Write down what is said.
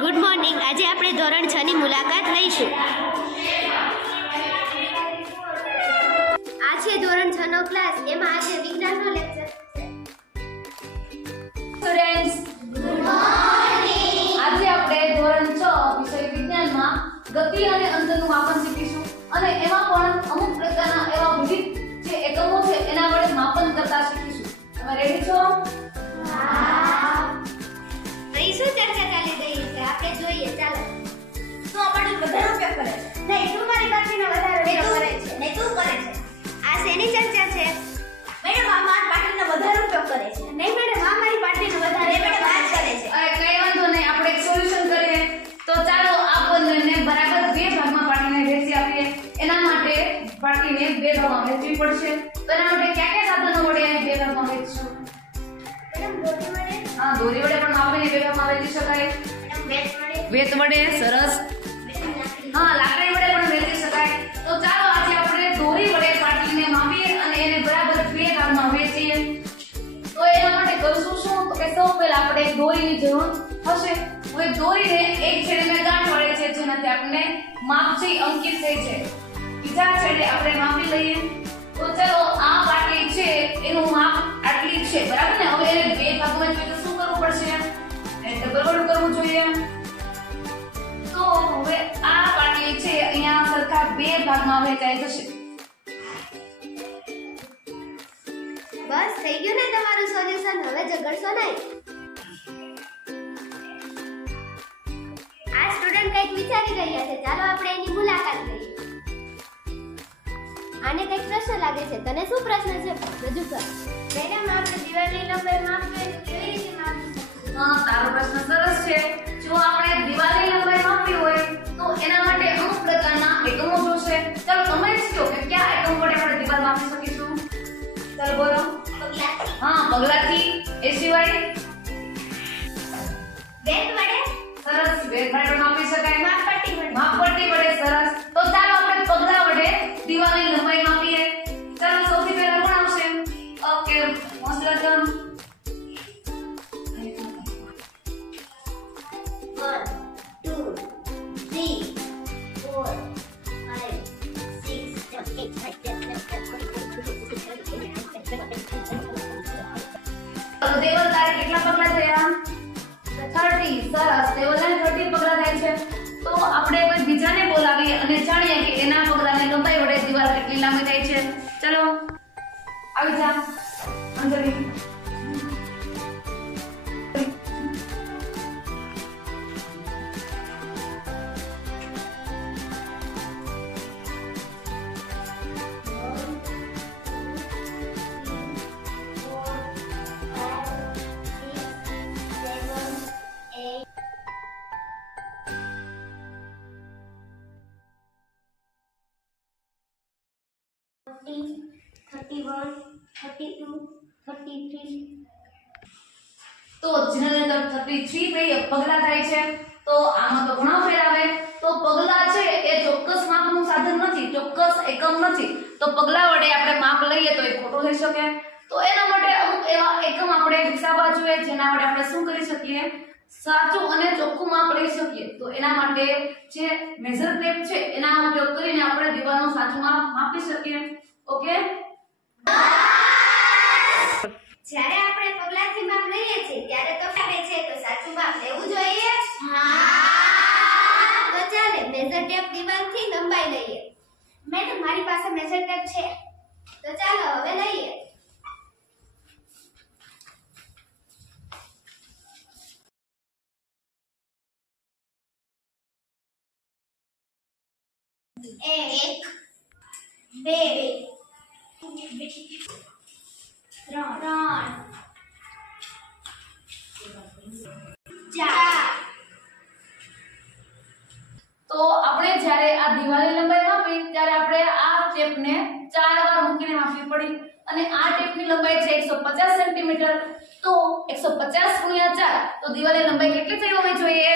Good morning. આજે આપણે ધોરણ 6 ની મુલાકાત લઈશું. આ છે ધોરણ 6 નો ક્લાસ. એમાં આજે વિજ્ઞાનનો લેક્ચર છે. Students, good morning. આજે આપણે ધોરણ 6 વિષય વિજ્ઞાનમાં ગતિ અને અંતરનું માપન શીખીશું અને એમાં પણ અમુક પ્રકારના એવા વિવિધ જે એકમો છે એના વડે માપન કરતા શીખીશું. તમે રેડી છો? હા. અહીં શું ચર્ચા ચાલી રહી છે આપણે જોઈએ. ચાલો. તું અમારી વધારે ઉપયોગ કરે છે. નહીં, તું મારી પાટીનો વધારે ઉપયોગ કરે છે. નહીં, તું કરે છે. આ શેની ચર્ચા છે? મેડમ આ મારી પાટીનો વધારે ઉપયોગ કરે છે. નહીં મેડમ, આ મારી પાટીનો વધારે મેડમ ઉપયોગ વાત કરે કરે છે. છે. અરે કઈ વાંધો નહીં, આપણે એક સોલ્યુશન કરીએ. તો ચાલો આ બંનેને બરાબર બે ભાગમાં પાટીને વહેંચી આપીએ. એના માટે પાટીને બે ભાગમાં વહેંચવી પડશે. તો એના માટે કયા કયા સાધનો વડે એને બે ભાગમાં વહેંચશું? મેડમ દોરી વડે. હા, દોરી વડે પણ માપીને બે ભાગમાં વહેંચી શકાય. મેડમ બેટ વડે. વેત વડે, સરસ. હા, લાકડી વડે પણ વહેંચી શકાય. તો ચાલો આજે આપણે દોરી વડે પાટીને માપીએ અને એને બરાબર બે ભાગમાં વહેંચીએ. તો એના માટે કરશું શું? તો કે સૌ પહેલા આપણે દોરીની જરૂર હશે. હવે દોરીને એક છેડે મેં ગાંઠ વડે છે જેનાથી આપણને માપ છે અંકિત થઈ છે. બીજા છેડે આપણે માપી લઈએ. તો ચલો આ પાટી છે એનું માપ આટલી છે, બરાબર ને? હવે એને બે ભાગમાં જોઈએ તો શું કરવું પડશે? એટલે બરાબર કરવું જોઈએ. તો હવે આ પાટી છે અહીંયા સરખા બે ભાગમાં વહેંચાઈ જશે. બસ થઈ ગયું ને તમારું સોલ્યુશન. હવે ઝઘડશો નહીં. આ સ્ટુડન્ટ કંઈક વિચારી રહ્યા છે. ચાલો આપણે એની મુલાકાત લઈએ. આને કંઈક પ્રશ્ન લાગે છે. તને શું પ્રશ્ન છે? રજૂ કર. મેડમ, આપણે દિવાલની લંબાઈ માપવી તો કેવી રીતે માપી શકીએ? હા, તારો પ્રશ્ન સરસ છે. જો આપણે દિવાલની લંબાઈ માપવી હોય તો એના માટે અમુક પ્રકારના એકમો જોશે. ચાલો તમે જ કહો કે કયા એકમ વડે આપણે દિવાલ માપી શકીશું? ચાલો બોલો. પગલાથી. હા, પગલાથી. એ સિવાય બેટ વડે. સરસ, વેત વડે પણ માપી શકાય. માપપટ્ટી વડે. માપપટ્ટી વડે. સરસ. તો ચાલો આપણે પગલા વડે દિવાલની લંબાઈ માપીએ. ચાલો સૌથી પહેલા કોણ આવશે? Okay, most welcome. 1 2 3 4 5 6 7 8 9 10 દેવલ તારે કેટલા પગલા થયા? 30. સરસ. દેવલને 30 પગલા થાય છે. તો આપણે કોઈ બીજાને બોલાવીએ અને જાણીએ કે એના પગલાની લંબાઈ વડે દિવાલ કેટલી લાંબી થાય છે. ચલો આવી જા અંજલિ. તો જેના અંદર 33 પગલા થાય છે. તો આમાં તો ઘણા ફેર આવે. તો પગલા છે એ ચોક્કસ માપનું સાધન નથી, ચોક્કસ એકમ નથી. તો પગલા વડે આપણે માપ લઈએ તો એ ખોટું થઈ શકે. તો એના માટે અમુક એવા એકમ આપણે વિકસાવવા જોઈએ જેના વડે આપણે શું કરી શકીએ? સાચું અને ચોખ્ખું માપ લઈ શકીએ. તો એના માટે જે મેઝર ટેપ છે એના ઉપયોગ કરીને આપણે દિવાલનું સાચું માપ માપી શકીએ. ઓકે? જ્યારે આપણે પગલાથી માપ લઈએ છીએ ત્યારે તો આવે છે તો સાચું માપ લેવું જોઈએ. હા. તો ચાલે મેઝર ટેપ દિવાલથી લંબાઈ લઈએ. મેડમ, મારી પાસે મેઝર ટેપ છે. તો ચાલો હવે લઈએ. એક, બે, ત્રણ, ચાર. તો આપણે જ્યારે આ દિવાલની લંબાઈ માપી ત્યારે આપણે આ ટેપને 4 વાર મૂકીને માપવી પડી અને આ ટેપની લંબાઈ છે 150 સેન્ટીમીટર. તો 150 × 4 તો દિવાલની લંબાઈ કેટલી થઈ હોવી જોઈએ?